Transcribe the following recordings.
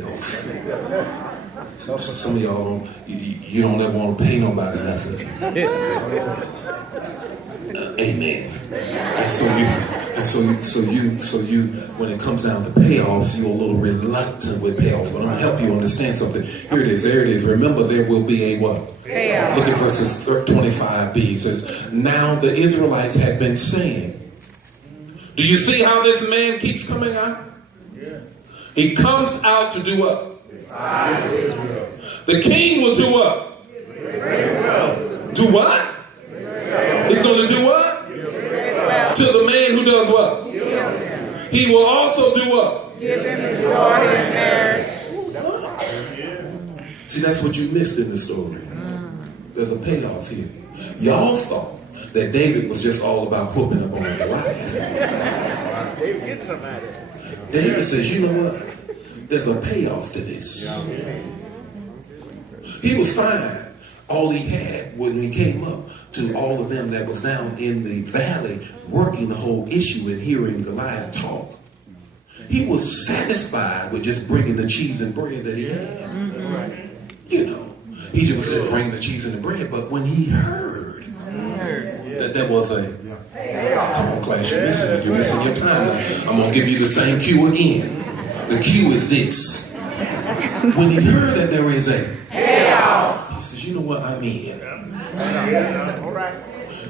else. Some of y'all don't, you don't ever want to pay nobody nothing. Amen. And so you, when it comes down to payoffs, you're a little reluctant with payoffs. But I'm gonna help you understand something. Here it is. Remember, there will be a what? Payoff. Look at verses 25b. It says, now the Israelites had been saying, do you see how this man keeps coming out? Yeah. He comes out to do what? The king will do what? Do what? He's going to do what? To the man who does what? He will also do what? Give him his daughter in marriage. See, that's what you missed in the story. There's a payoff here. Y'all thought that David was just all about whooping up on Goliath. David says, you know what? There's a payoff to this. He was fine. All he had when he came up to all of them that was down in the valley working the whole issue and hearing Goliath talk. He was satisfied with just bringing the cheese and bread that he had. You know, he just was just bringing the cheese and the bread. But when he heard that there was a, come on class, you're missing your time. I'm going to give you the same cue again. The cue is this. When he heard that there is a payoff, he says, you know what, I'm in.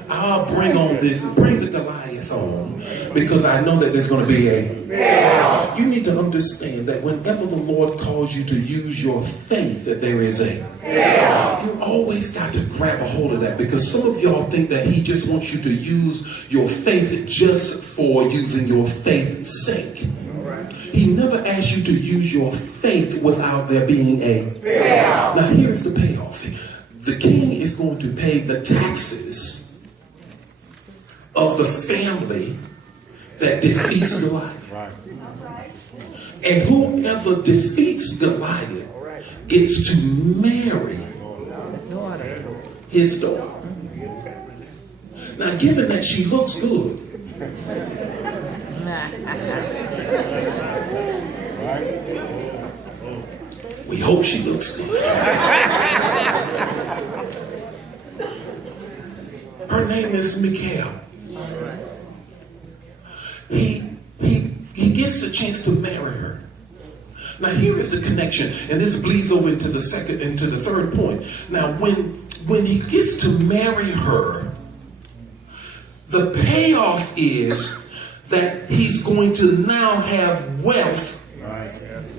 I'll bring the Goliath on, because I know that there's going to be a payoff. You need to understand that whenever the Lord calls you to use your faith, that there is a payoff. You always got to grab a hold of that, because some of y'all think that he just wants you to use your faith just for using your faith's sake. He never asks you to use your faith without there being a payoff. Now here's the payoff. The king is going to pay the taxes of the family that defeats Goliath. And whoever defeats Goliath gets to marry his daughter. Now given that she looks good, we hope she looks good. Her name is Mikhail. He gets the chance to marry her. Now here is the connection, and this bleeds over into the third point. Now when he gets to marry her, the payoff is that he's going to now have wealth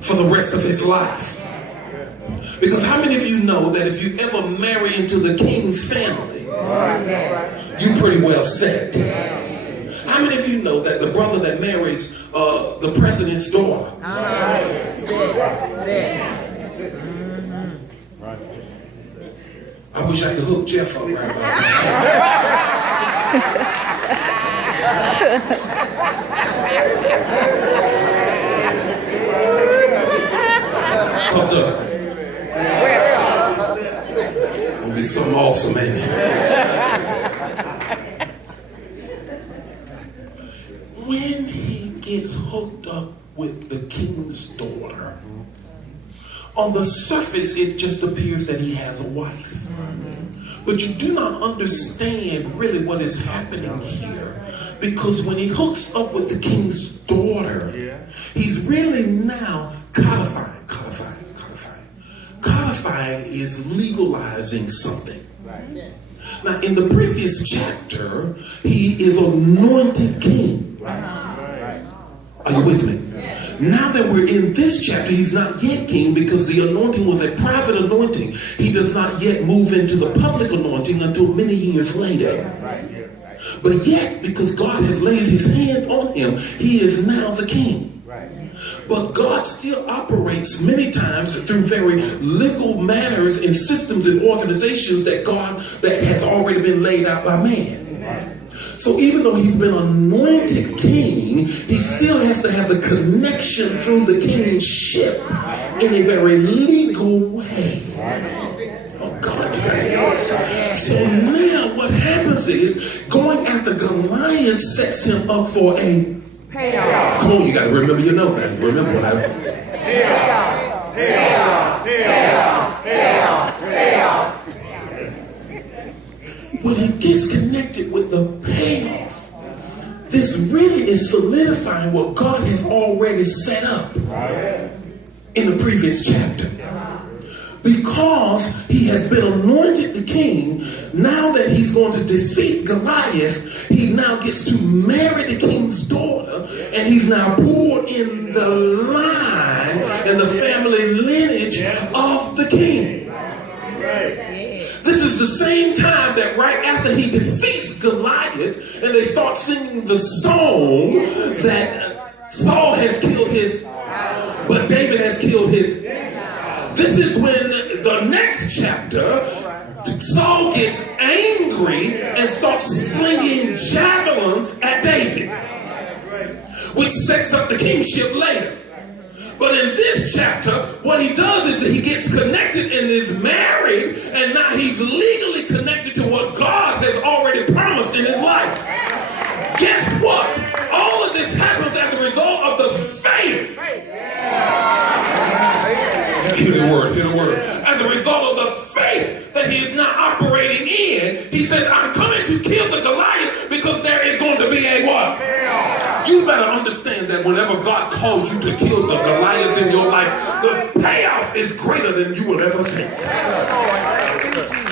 for the rest of his life. Because how many of you know that if you ever marry into the king's family, you pretty well set? How many of you know that the brother that marries the president's daughter? I wish I could hook Jeff up right about Cause gonna be something awesome, ain't it? When he gets hooked up with the king's daughter, on the surface it just appears that he has a wife. But you do not understand really what is happening here, because when he hooks up with the king's daughter, he's really now codifying. Codifying is legalizing something. Now, in the previous chapter, he is anointed king. Are you with me? Now that we're in this chapter, he's not yet king, because the anointing was a private anointing. He does not yet move into the public anointing until many years later. But yet, because God has laid his hand on him, he is now the king. But God still operates many times through very legal manners and systems and organizations that has already been laid out by man. So even though he's been anointed king, he still has to have the connection through the kingship in a very legal way. Oh God, you gotta hear this. So now what happens is, going after Goliath sets him up for a payoff. Come on, you gotta remember your note, man. Remember what I solidifying what God has already set up in the previous chapter. Because he has been anointed the king, now that he's going to defeat Goliath, he now gets to marry the king's daughter, and he's now pulled in the line and the family lineage of the king. This is the same time that right after he defeats Goliath, and they start singing the song that Saul has killed his, but David has killed his. This is when the next chapter, Saul gets angry and starts slinging javelins at David, which sets up the kingship later. But in this chapter, what he does is that he gets connected and is married, and now he's legally connected to what God has already promised in his life. Guess what? All of this happens as a result of the faith. Hear the word, hear the word. As a result of the faith that he is now operating in, he says, I'm coming to kill the Goliath because there is going to be a what? You better understand that whenever God calls you to kill the Goliath in your life, the payoff is greater than you will ever think.